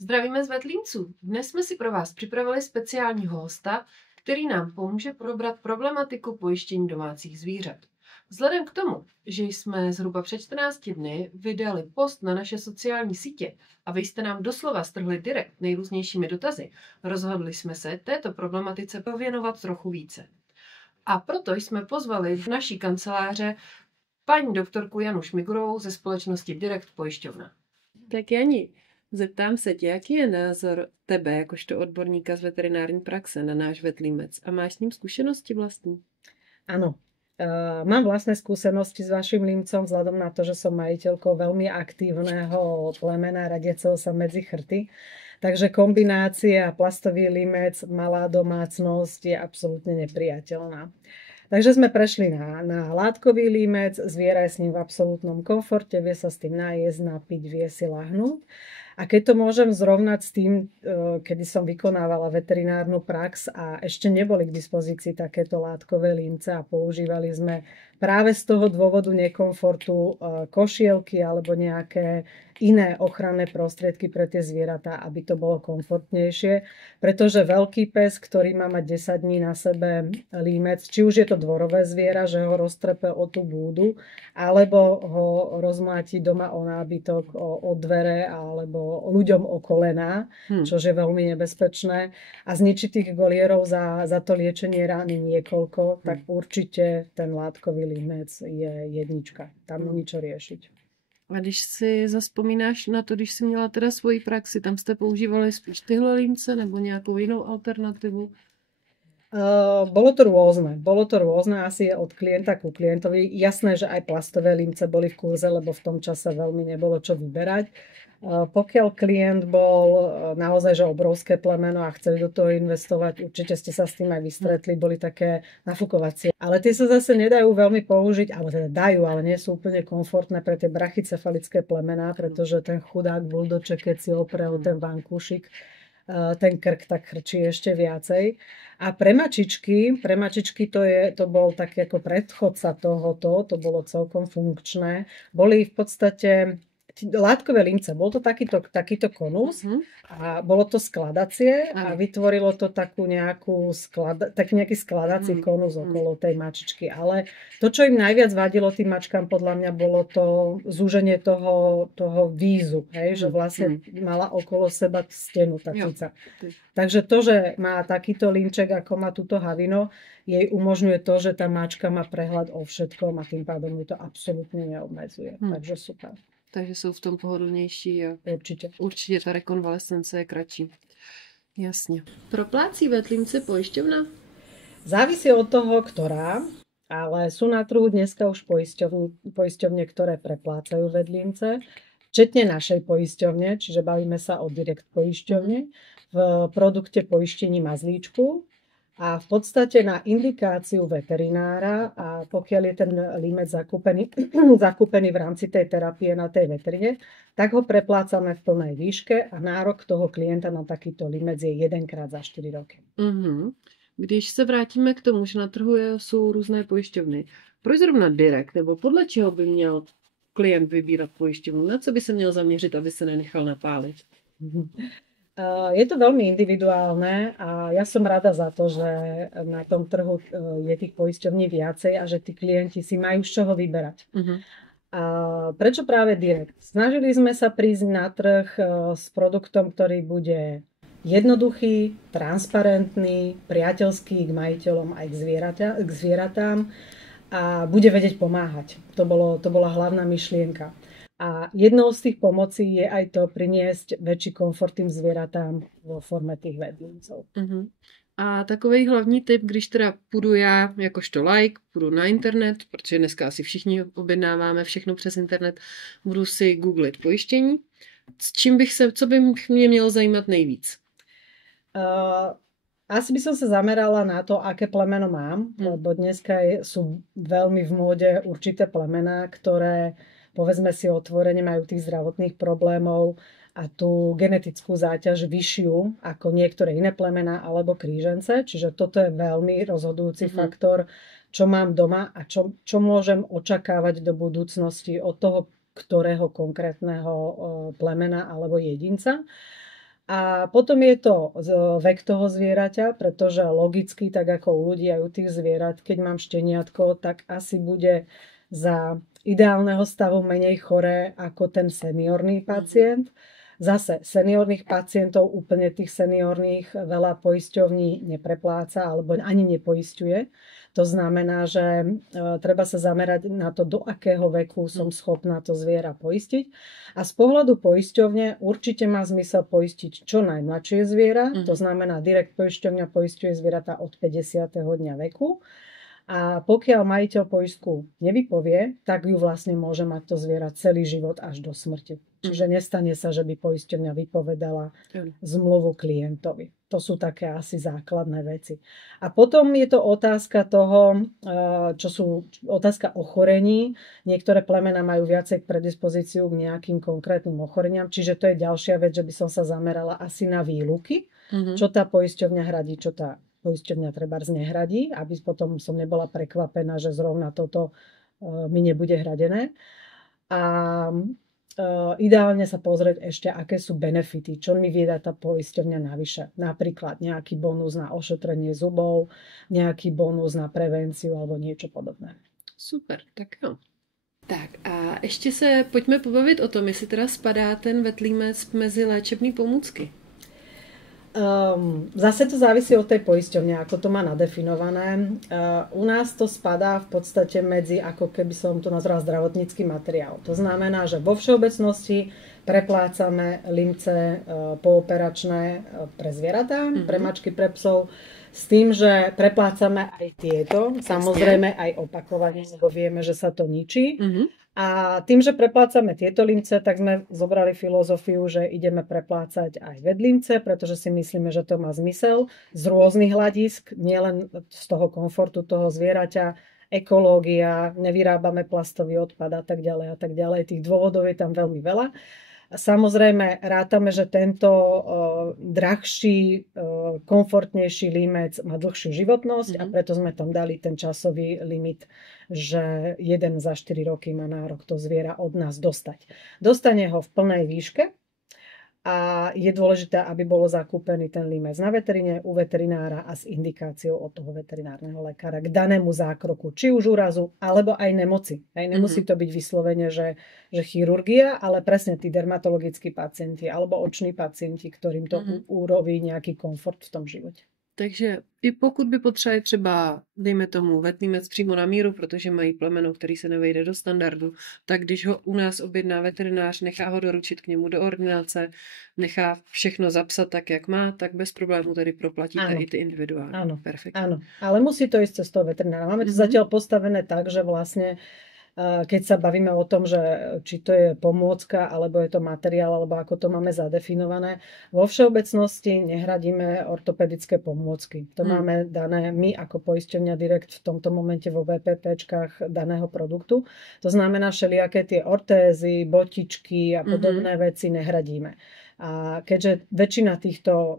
Zdravíme z Vetlínců. Dnes jsme si pro vás připravili speciálního hosta, který nám pomůže probrat problematiku pojištění domácích zvířat. Vzhledem k tomu, že jsme zhruba před 14 dny vydali post na naše sociální sítě a vy jste nám doslova strhli direkt nejrůznějšími dotazy, rozhodli jsme se této problematice pověnovat trochu více. A proto jsme pozvali v naší kanceláře paní doktorku Janu Šmigurovou ze společnosti Direkt Pojišťovna. Tak Jani, zeptám se tě, jaký je názor tebe, jakožto odborníka z veterinární praxe na náš vetlímec a máš s ním zkušenosti vlastní? Áno. Mám vlastné skúsenosti s vašim límcom vzhľadom na to, že som majiteľkou veľmi aktívneho plemena radiaceho sa medzi chrty. Takže kombinácia plastový límec, malá domácnosť je absolútne nepriateľná. Takže sme prešli na látkový límec, zviera je s ním v absolútnom komforte, vie sa s tým najesť, napiť, vie si lahnúť. A keď to môžem zrovnať s tým, kedy som vykonávala veterinárnu prax a ešte neboli k dispozícii takéto látkové límce a používali sme práve z toho dôvodu nekomfortu košielky alebo nejaké iné ochranné prostriedky pre tie zvieratá, aby to bolo komfortnejšie. Pretože veľký pes, ktorý má mať 10 dní na sebe límec, či už je to dvorové zviera, že ho roztrepe o tú búdu, alebo ho rozmláti doma o nábytok, o dvere alebo ľuďom o kolená, čo je veľmi nebezpečné. A zničiť tých golierov za to liečenie rány niekoľko, tak určite ten látkový límec je jednička. Tam není čo riešiť. A když si zaspomínáš na to, když jsi měla teda svoji praxi, tam jste používali spíš tyhle límce nebo nějakou jinou alternativu? Bolo to rôzne asi od klienta ku klientovi. Jasné, že aj plastové límce boli v kurze, lebo v tom čase veľmi nebolo čo vyberať. Pokiaľ klient bol naozaj že obrovské plemeno a chceli do toho investovať, určite ste sa s tým aj vystretli, boli také nafukovacie. Ale tie sa zase nedajú veľmi použiť, alebo teda dajú, ale nie sú úplne komfortné pre tie brachycefalické plemená, pretože ten chudák buldoček, keď si opre o ten vankúšik, ten krk tak chrčí ešte viacej. A pre mačičky to bol taký ako predchodca tohoto, to bolo celkom funkčné. Boli v podstate látkové límce, bol to takýto konus a bolo to skladacie a vytvorilo to taký nejaký skladací konus okolo tej mačičky. Ale to, čo im najviac vadilo tým mačkám, podľa mňa bolo to zúženie toho vízu, hej, že vlastne mala okolo seba stenu tá cica. Takže to, že má takýto límček, ako má túto havino, jej umožňuje to, že tá mačka má prehľad o všetkom a tým pádom ju to absolútne neobmedzuje. Takže super. Takže jsou v tom pohodlnější a určitě ta rekonvalescence je kratší. Jasně. Proplácí vetlímce pojišťovna? Závisí od toho, ktorá, ale sú na trhu dneska už poisťovne, ktoré preplácajú vetlímce, včetne našej poisťovne, čiže bavíme sa o Direkt Pojišťovne, v produkte pojištení mazlíčku. A v podstate na indikáciu veterinára, a pokiaľ je ten límec zakúpený v rámci tej terapie na tej veterine, tak ho preplácame v plnej výške a nárok toho klienta na takýto límec je 1x za 4 roky. Když se vrátíme k tomu, že na trhu jsou různé pojišťovny, proč zrovna Direkt, nebo podle čeho by měl klient vybírat pojišťovnu? Na co by se měl zaměřit, aby se nenechal napálit? Je to veľmi individuálne a ja som rada za to, že na tom trhu je tých poisťovní viacej a že tí klienti si majú z čoho vyberať. A prečo práve Direkt? Snažili sme sa prísť na trh s produktom, ktorý bude jednoduchý, transparentný, priateľský k majiteľom aj k zvieratám a bude vedieť pomáhať. To bola hlavná myšlienka. A jednou z tých pomocí je aj to priniesť väčší komfort tým zvieratám vo forme tých vetlímcov. A takový hlavní tip, když teda půjdu já jakožto like, půjdu na internet, protože dneska asi všichni objednáváme všechno přes internet, budu si googlit pojištění, co by mě mělo zajímat nejvíc? Asi by som sa zamerala na to, aké plemeno mám, lebo dneska sú veľmi v móde určité plemená, ktoré povedzme si otvorene, majú tých zdravotných problémov a tú genetickú záťaž vyššiu ako niektoré iné plemená alebo krížence. Čiže toto je veľmi rozhodujúci faktor, čo mám doma a čo môžem očakávať do budúcnosti od toho, ktorého konkrétneho plemena alebo jedinca. A potom je to vek toho zvieraťa, pretože logicky, tak ako u ľudí aj u tých zvierat, keď mám šteniatko, tak asi bude za ideálneho stavu menej choré ako ten seniorný pacient. Zase seniorných pacientov, úplne tých seniorných, veľa poisťovní neprepláca alebo ani nepoisťuje. To znamená, že treba sa zamerať na to, do akého veku som schopná to zviera poistiť. A z pohľadu poisťovne určite má zmysel poistiť čo najmladšie zviera. To znamená, direkt poisťovňa poisťuje zvieratá od 50. dňa veku. A pokiaľ majiteľ poistku nevypovie, tak ju vlastne môže mať to zviera celý život až do smrti. Čiže nestane sa, že by poisťovňa vypovedala zmluvu klientovi. To sú také asi základné veci. A potom je to otázka toho, čo sú otázka ochorení. Niektoré plemená majú viacej predispozíciu k nejakým konkrétnym ochoreniam, čiže to je ďalšia vec, že by som sa zamerala asi na výluky, čo tá poisťovňa hradí, čo tá poisťovňa trebárs nehradí, aby potom som nebola prekvapená, že zrovna toto mi nebude hradené. A ideálne sa pozrieť ešte, aké sú benefity, čo mi vie dať tá poisťovňa navyše. Napríklad nejaký bonus na ošetrenie zubov, nejaký bonus na prevenciu alebo niečo podobné. Super, tak jo. Tak a ještě se pojďme pobavit o tom, jestli teda spadá ten vetlímec mezi léčebné pomůcky. Zase to závisí od tej poisťovne, ako to má nadefinované. U nás to spadá v podstate medzi, ako keby som to nazvala, zdravotnícky materiál. To znamená, že vo všeobecnosti preplácame limce pooperačné pre zvieratá, pre mačky, pre psov, s tým, že preplácame aj tieto, samozrejme aj opakovane, lebo vieme, že sa to ničí. A tým, že preplácame tieto limce, tak sme zobrali filozofiu, že ideme preplácať aj vedlimce, pretože si myslíme, že to má zmysel z rôznych hľadisk, nielen z toho komfortu toho zvieraťa, ekológia, nevyrábame plastový odpad a tak ďalej a tak ďalej. Tých dôvodov je tam veľmi veľa. Samozrejme, rátame, že tento drahší, komfortnejší límec má dlhšiu životnosť a preto sme tam dali ten časový limit, že 1 za 4 roky má nárok to zviera od nás dostať. Dostane ho v plnej výške a je dôležité, aby bolo zakúpený ten límec na veteríne, u veterinára a s indikáciou od toho veterinárneho lekára k danému zákroku, či už úrazu, alebo aj nemoci. Nemusí to byť vyslovene, že chirurgia, ale presne tí dermatologickí pacienti alebo oční pacienti, ktorým to urobí nejaký komfort v tom živote. Takže i pokud by potřebovali třeba, dejme tomu, vetlímec přímo na míru, protože mají plemeno, který se nevejde do standardu, tak když ho u nás objedná veterinář, nechá ho doručit k němu do ordinace, nechá všechno zapsat tak, jak má, tak bez problému tedy proplatíte i ty individuálne. Áno, perfektne. Áno, ale musí to ísť cez toho veterinára. Máme to zatiaľ postavené tak, že vlastne keď sa bavíme o tom, že či to je pomôcka, alebo je to materiál, alebo ako to máme zadefinované, vo všeobecnosti nehradíme ortopedické pomôcky. To máme dané my ako poisťovňa direkt v tomto momente vo VPPčkách daného produktu. To znamená, všelijaké tie ortézy, botičky a podobné veci nehradíme. A keďže väčšina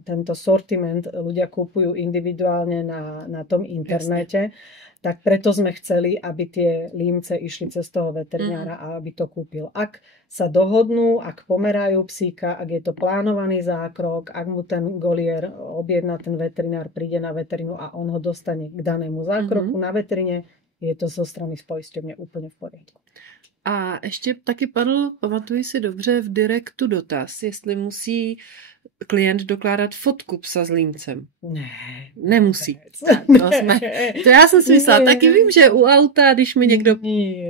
tento sortiment ľudia kúpujú individuálne na tom internete, tak preto sme chceli, aby tie límce išli cez toho veterinára a aby to kúpil. Ak sa dohodnú, ak pomerajú psíka, ak je to plánovaný zákrok, ak mu ten golier objedná ten veterinár, príde na veterínu a on ho dostane k danému zákroku na veteríne, je to zo strany z poisťovne úplne v poriadku. A ještě taky padl, pamatuji si dobře, v direktu dotaz, jestli musí klient dokládat fotku psa s límcem. Ne. Nemusí. To já jsem si myslela, taky vím, že u auta, když mi někdo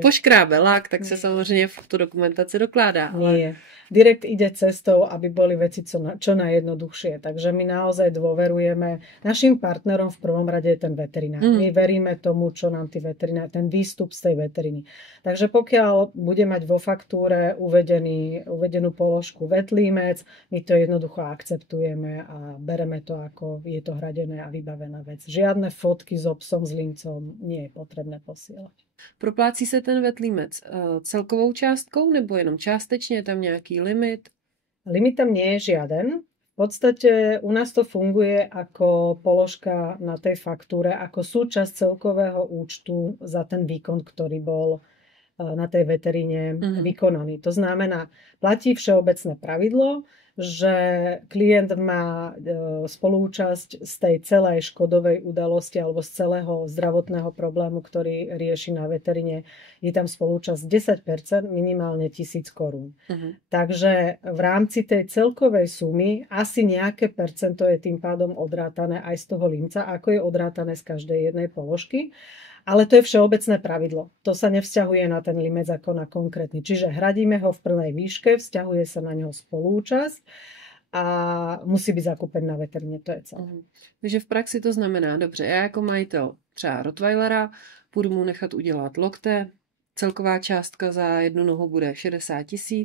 poškrábe lak, tak se samozřejmě fotodokumentace dokládá. Ale... Direkt ide cestou, aby boli veci čo najjednoduchšie. Takže my naozaj dôverujeme. Našim partnerom v prvom rade je ten veterinár. My veríme tomu, čo nám ten výstup z tej veteriny. Takže pokiaľ bude mať vo faktúre uvedenú položku vetlímec, my to jednoducho akceptujeme a bereme to, ako je to hradené a vybavená vec. Žiadne fotky so psom, s límcom nie je potrebné posielať. Proplácí se ten vetlímec celkovou částkou nebo jenom částečně? Je tam nějaký limit? Limit tam nie je žiaden. V podstate u nás to funguje ako položka na tej faktúre, ako súčasť celkového účtu za ten výkon, ktorý bol na tej veteríne vykonaný. To znamená, platí všeobecné pravidlo, že klient má spoluúčasť z tej celej škodovej udalosti alebo z celého zdravotného problému, ktorý rieši na veterine. Je tam spoluúčasť 10%, minimálne 1000 korún. Takže v rámci tej celkovej sumy asi nejaké percento je tým pádom odrátané aj z toho límca, ako je odrátané z každej jednej položky. Ale to je všeobecné pravidlo. To sa nevzťahuje na ten limec ako na konkrétny. Čiže hradíme ho v plnej výške, vzťahuje sa na neho spoluúčasť a musí být zakúpen na veterině, to je celé. Takže v praxi to znamená, dobře, já jako majitel třeba Rottweilera budu mu nechat udělat lokte, celková částka za jednu nohu bude 60 000,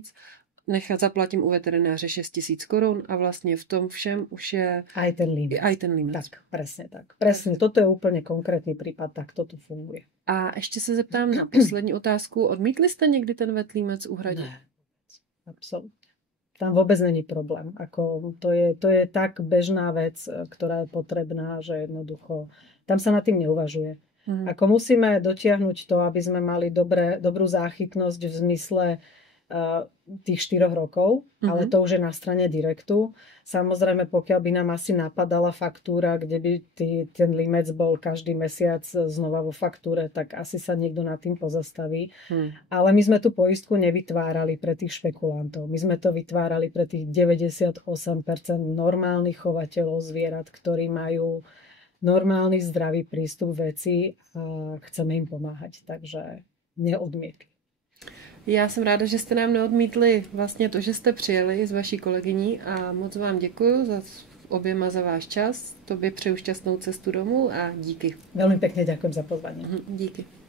zaplatím u veterináře 6 000 korun a vlastně v tom všem už je aj ten limec. Tak, presne tak. Presne, toto je úplne konkrétny prípad, tak toto funguje. A ještě se zeptám na poslední otázku. Odmítli jste někdy ten vetlímec uhradit? Ne, absolútne. Tam vôbec není problém. Ako, to je tak bežná vec, ktorá je potrebná, že jednoducho tam sa nad tým neuvažuje. Ako musíme dotiahnuť to, aby sme mali dobrú záchytnosť v zmysle tých 4 rokov, ale to už je na strane direktu. Samozrejme, pokiaľ by nám asi napadala faktúra, kde by ten limec bol každý mesiac znova vo faktúre, tak asi sa niekto nad tým pozastaví. Ale my sme tú poistku nevytvárali pre tých špekulantov. My sme to vytvárali pre tých 98% normálnych chovateľov zvierat, ktorí majú normálny zdravý prístup veci a chceme im pomáhať. Takže neodmietli. Já jsem ráda, že jste nám neodmítli vlastně to, že jste přijeli s vaší kolegyní a moc vám děkuju oběma za váš čas. Tobě přeju šťastnou cestu domů a díky. Veľmi pekne ďakujem za pozvanie. Díky.